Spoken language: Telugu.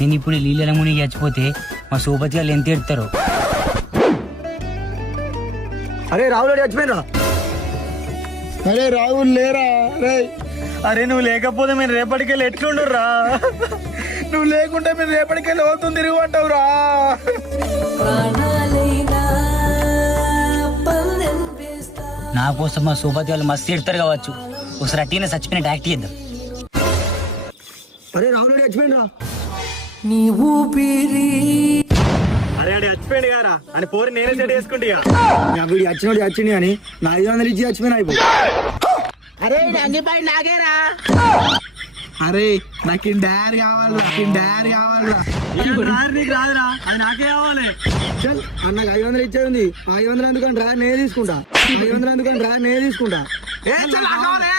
నేను ఇప్పుడు నీళ్ళ మునిగి చచ్చిపోతే మా సోపతి వాళ్ళు ఎంత ఎడతారు. అరే రాహుల్ చచ్చిపోయినా. అరే రాహుల్ లేరా రే. అరే నువ్వు లేకపోతే మీరు రేపటికెళ్ళి ఎట్లుండరురా. నువ్వు లేకుంటే మీరు రేపటికెళ్ళి అవుతుంది తిరిగి అంటావురా. నా కోసం మా సోపతి వాళ్ళు మస్తు ఎడతారు కావచ్చు. ఒకసారి అట్టిన చచ్చిపోయినట్టు యాక్ట్ చేద్దాం. అరే రాహుల్ చచ్చిపోయినరా. నీ ఊపిరి అరే ఆడు చచ్చిపోయింది కదా అని పోరి నేనే సెట్ చేసుకుంటే వీడు వచ్చినోడు వచ్చింది అని నా 500 ఇచ్చి చచ్చిపోయినా అయిపో. అరే అంగిపోయి నాకేరా. అరే నాకు డార్ కావాలరా, డార్ కావాలరా. నీకు రాదురా, అది నాకే కావాలి. చల్ అన్నకు 500 ఇచ్చేది. 500 ఎందుకంటే రా నేనే తీసుకుంటా. 500 ఎందుకంటే రా నేనే తీసుకుంటా.